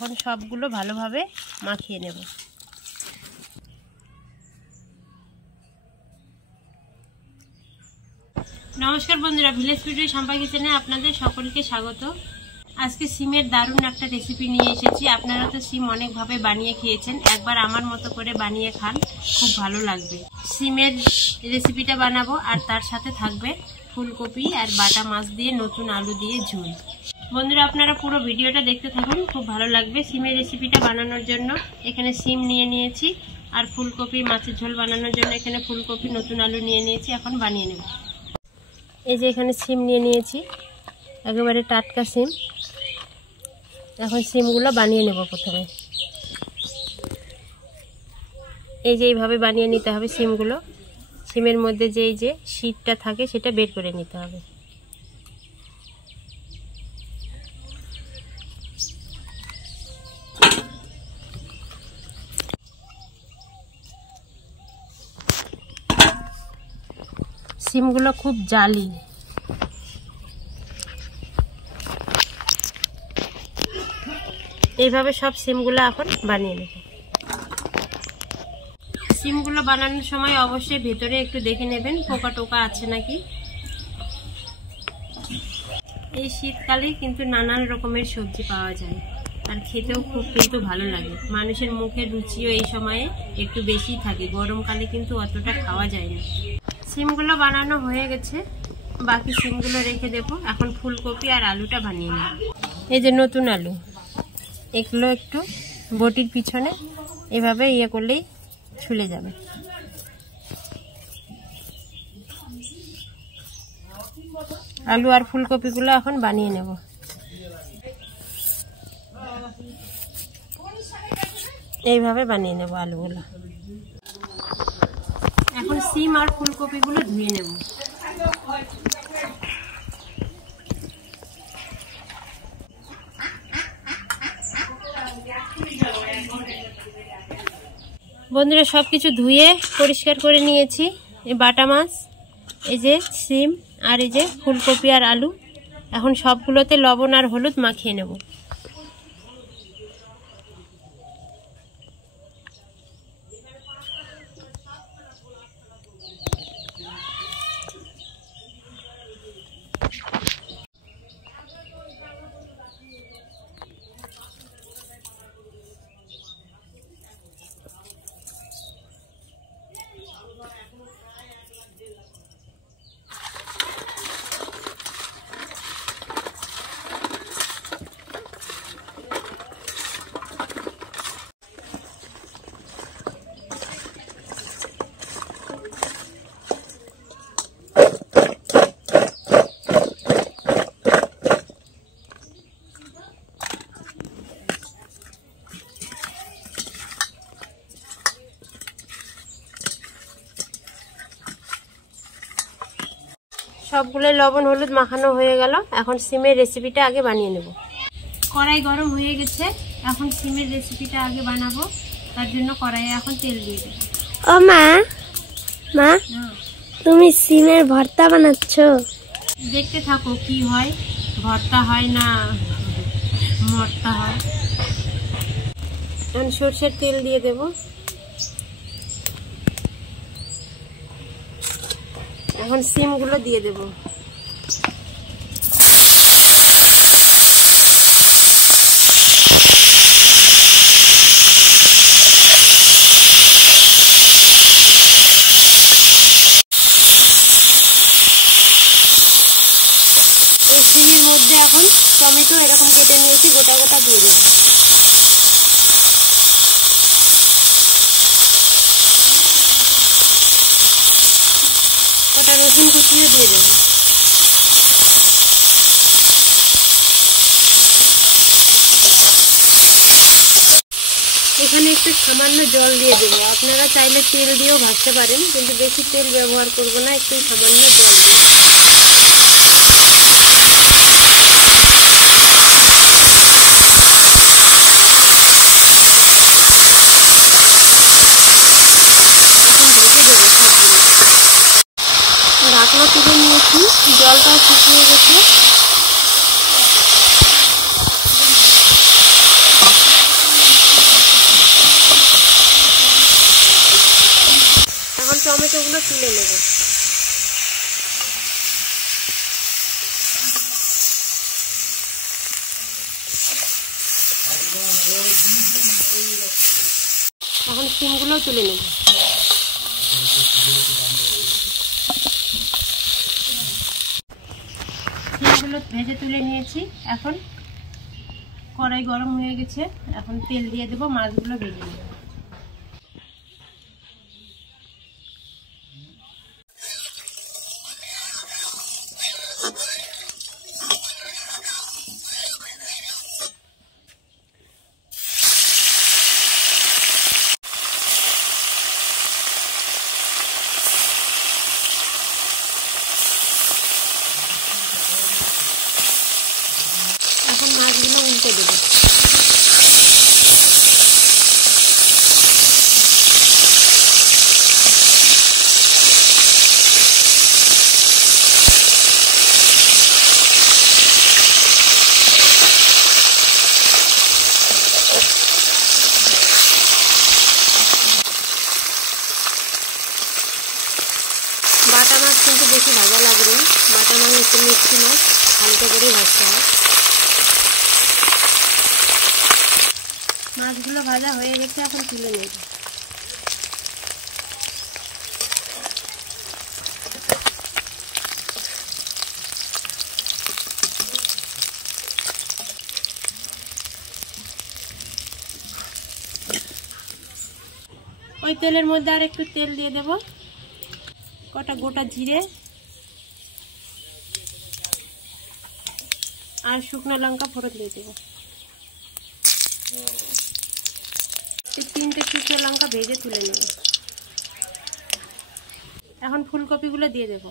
এখন সবগুলো ভালোভাবে মাখিয়ে নেব। নমস্কার বন্ধুরা, ভিলেজ ফুড শম্পা কিচেনে আপনাদের সকলকে স্বাগত। আজকে সিমের দারুণ একটা রেসিপি নিয়ে এসেছি। আপনারা তো সিম অনেকভাবে বানিয়ে খেয়েছেন, একবার আমার মতো করে বানিয়ে খান, খুব ভালো লাগবে। সিমের রেসিপিটা বানাবো আর তার সাথে থাকবে ফুলকপি আর বাটা মাছ দিয়ে নতুন আলু দিয়ে ঝোল। বন্ধুরা আপনারা পুরো ভিডিওটা দেখতে থাকুন, খুব ভালো লাগবে। সিমের রেসিপিটা বানানোর জন্য এখানে সিম নিয়ে নিয়েছি আর ফুলকপি মাছের ঝোল বানানোর জন্য এখানে ফুলকপি নতুন আলু নিয়ে নিয়েছি। এখন বানিয়ে নেব। এই যে এখানে সিম নিয়ে নিয়েছি, একেবারে টাটকা সিম। এখন সিমগুলো বানিয়ে নেব। প্রথমে এই যে এইভাবে বানিয়ে নিতে হবে সিমগুলো। সিমের মধ্যে যে এই যে শীতটা থাকে সেটা বের করে নিতে হবে। সিমগুলো খুব জালি। এইভাবে সব সিমগুলো এখন বানিয়ে নেব। সিমগুলো বানানোর সময় অবশ্যই ভেতরে একটু দেখে নেবেন পোকা টোকা আছে নাকি। এই শীতকালে কিন্তু নানান রকমের সবজি পাওয়া যায় আর খেতেও খুব কিন্তু ভালো লাগে। মানুষের মুখের রুচিও এই সময়ে একটু বেশি থাকে, গরমকালে কিন্তু অতটা খাওয়া যায় না। সিমগুলো বানানো হয়ে গেছে, বাকি সিমগুলো রেখে দেবো। এখন ফুলকপি আর আলুটা বানিয়ে নেব। এই যে নতুন আলু, এগুলো একটু বটির পিছনে এভাবে করলেই ছুলে যাবে। আলু আর ফুলকপিগুলো এখন বানিয়ে নেব। এইভাবে বানিয়ে নেব আলুগুলো। এখন সিম আর ফুলকপিগুলো ধুয়ে নেব। বন্ধুরা সবকিছু ধুয়ে পরিষ্কার করে নিয়েছি। এই বাটা মাছ, এই যে সিম আর এই যে ফুলকপি আর আলু, এখন সবগুলোতে লবণ আর হলুদ মাখিয়ে নেব। সবগুলো লবণ হলুদ মাখানো হয়ে গেল। এখন সিমের রেসিপিটা আগে বানিয়ে নেব। কড়াই গরম হয়ে গেছে, এখন সিমের রেসিপিটা আগে বানাবো। তার জন্য কড়াইয়ে এখন তেল দিয়ে দেব। ও মা, মা তুমি সিমের ভর্তা বানাচ্ছ? দেখতে থাকো কি হয়, ভর্তা হয় না মর্তা হয়। এখন সরষের তেল দিয়ে দেব। এখন সিমগুলো দিয়ে দেব। এই সিমের মধ্যে এখন টমেটো এরকম কেটে নিয়েছি, গোটা গোটা দিয়ে দেব। কটা রসুন কুচিয়ে দিয়ে দেব। এখানে একটু সামান্য জল দিয়ে দেব। আপনারা চাইলে তেল দিয়েও ভাজতে পারেন, কিন্তু বেশি তেল ব্যবহার করব না, একটু সামান্য জল দিয়ে। ঢাকনা তুলে নিয়েছি, জলটাও শুকিয়ে গেছে। ভাজাগুলো তুলে নেব। এখন সিমগুলো তুলে নেব। সিমগুলো ভেজে তুলে নিয়েছি। এখন কড়াই গরম হয়ে গেছে, এখন তেল দিয়ে দেবো, মাছগুলো ভেজে নেব। এখন মাছগুলো উল্টে দেবো। বাটা মাছ কিন্তু বেশি ভাজা লাগবে না, বাটা মাছ একটু মিষ্টি মাছ, হালকা করে ভাজতে হয়। মাছগুলো ভাজা হয়ে গেছে, এখন তুলে নেব। ওই তেলের মধ্যে আর একটু তেল দিয়ে দেব, কটা গোটা জিরে আর শুকনো লঙ্কা ফোড়ন দিয়ে দেবো। 3টে শুকনো লঙ্কা ভেজে তুলে নেব। এখন ফুলকপিগুলো দিয়ে দেব।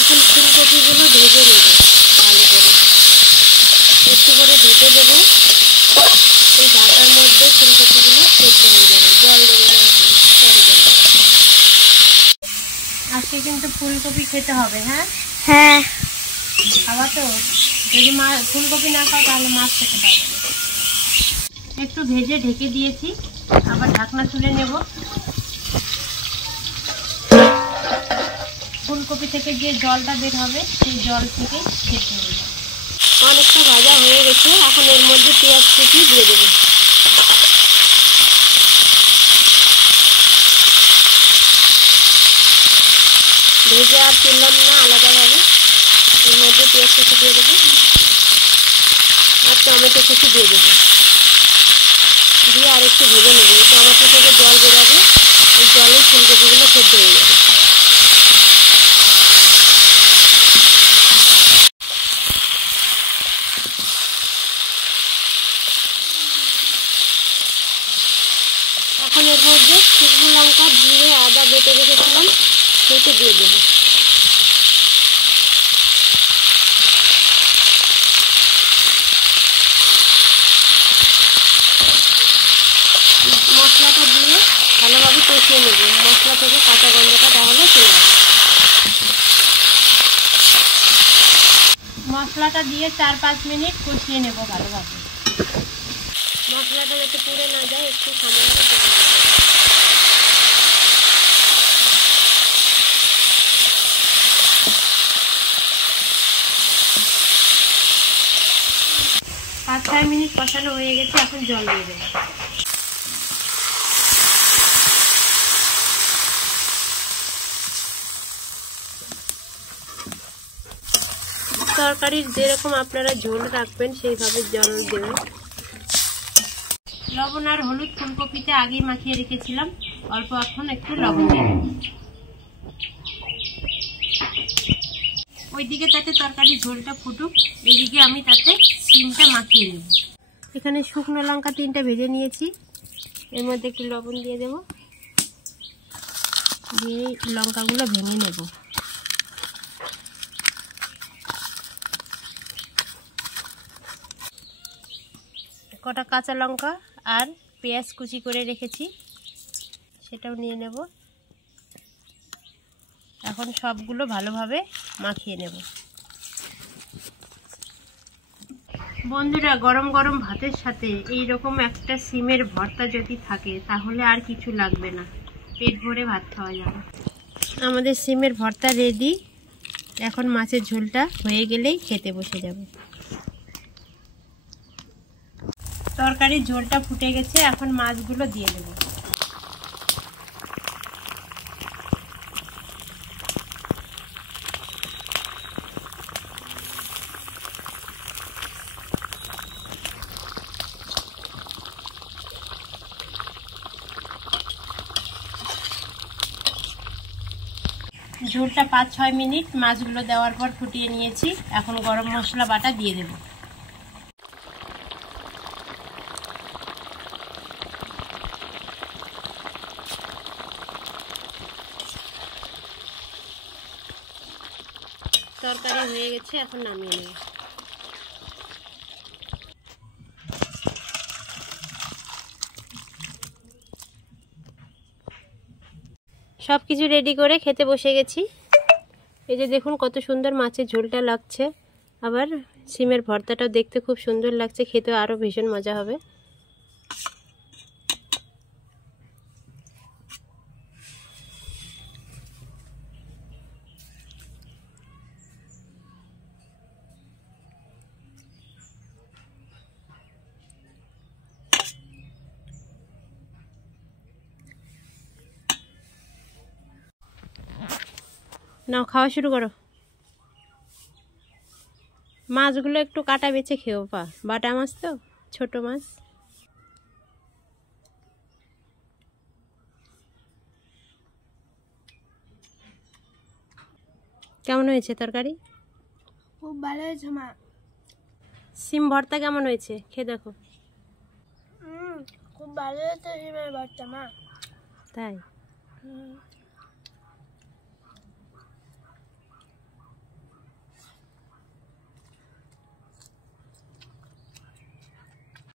এখন ফুলকপিগুলো ভেজে নেব ভালো করে, একটু করে ঢেকে দেবো। এই ঢাকার মধ্যে ফুলকপিগুলো সেদ্ধ হয়ে যাবে, জল দেবো না, পরে দেবো। আজকে কিন্তু ফুলকপি খেতে হবে। হ্যাঁ হ্যাঁ, খাওয়া তো, যদি ফুলকপি না খাও তাহলে মাছ খেতে পারবে না। একটু ভেজে ঢেকে দিয়েছি, আবার ঢাকনা তুলে নেব। ফুলকপি থেকে যে জলটা বের হবে সেই জল থেকে সেদ্ধ হয়ে যাবে। অনেকটা ভাজা হয়ে গেছে, এখন এর মধ্যে পেঁয়াজ কুচি দিয়ে দেবো। ভেজে আর তুললাম না আলাদাভাবে, এর মধ্যে পেঁয়াজ কুচি দিয়ে দেবো আর টমেটো কুচি দিয়ে দেবো, দিয়ে আর একটু ভেজে নেব। টমেটো থেকে জল বেরোবে, এই জলে ফুলকপিগুলো সেদ্ধ হয়ে যাবে। এখন এর মধ্যে শুকনো লঙ্কা, জিরে, আদা বেটে রেখেছিলাম সেটা দিয়ে দেবো। মশলাটা দিয়ে ভালোভাবে কষিয়ে নেব, মশলা থেকে কাঁচা গন্ধটা তাহলে চলে আসবে। মশলাটা দিয়ে 4-5 মিনিট কষিয়ে নেব ভালোভাবে। মশলাটা যাতে পুড়ে না যায় একটু সামান্য জল দেব। 5-6 মিনিট কষানো হয়ে গেছে, এখন জল দিয়ে দেব। তরকারির যেরকম আপনারা ঝোল রাখবেন সেইভাবে জল দেবেন। লবণ আর হলুদ ফুলকপিতে আগেই মাখিয়ে রেখেছিলাম, অল্প এখন একটু লবণ দিয়ে দেব। ওইদিকে তাতে তরকারির ঝোলটা ফুটুক, এদিকে আমি তাতে সিমটা মাখিয়ে নেব। এখানে শুকনো লঙ্কা 3টে ভেজে নিয়েছি, এর মধ্যে একটু লবণ দিয়ে দেব, দিয়ে লঙ্কাগুলো ভেঙে নেব। কটা কাঁচা লঙ্কা আর পেঁয়াজ কুচি করে রেখেছি, সেটাও নিয়ে নেব। এখন সবগুলো ভালোভাবে মাখিয়ে নেব। বন্ধুরা, গরম গরম ভাতের সাথে এই রকম একটা সিমের ভর্তা যদি থাকে তাহলে আর কিছু লাগবে না, পেট ভরে ভাত খাওয়া যাবে। আমাদের সিমের ভর্তা রেডি। এখন মাছের ঝোলটা হয়ে গেলেই খেতে বসে যাব। তরকারির ঝোলটা ফুটে গেছে, এখন মাছগুলো দিয়ে দেব। ঝোলটা 5-6 মিনিট মাছগুলো দেওয়ার পর ফুটিয়ে নিয়েছি। এখন গরম মশলা বাটা দিয়ে দেব। তরকারি হয়ে গেছে, এখন নামিয়ে নেব। সব কিছু রেডি করে খেতে বসে গেছি। এই যে দেখুন কত সুন্দর মাছের ঝোলটা লাগছে, আবার সিমের ভর্তাটাও দেখতে খুব সুন্দর লাগছে, খেতেও আরও ভীষণ মজা হবে। নাও, খাওয়া শুরু করো। মাছগুলো একটু কাটা বেছে খেও, বাটা মাছ তো, ছোট মাছ। কেমন হয়েছে তরকারি? খুব ভালো হয়েছে মা। সিম ভর্তা কেমন হয়েছে খেয়ে দেখো। খুব ভালো হয়েছে সিমের ভর্তা মা। তাই?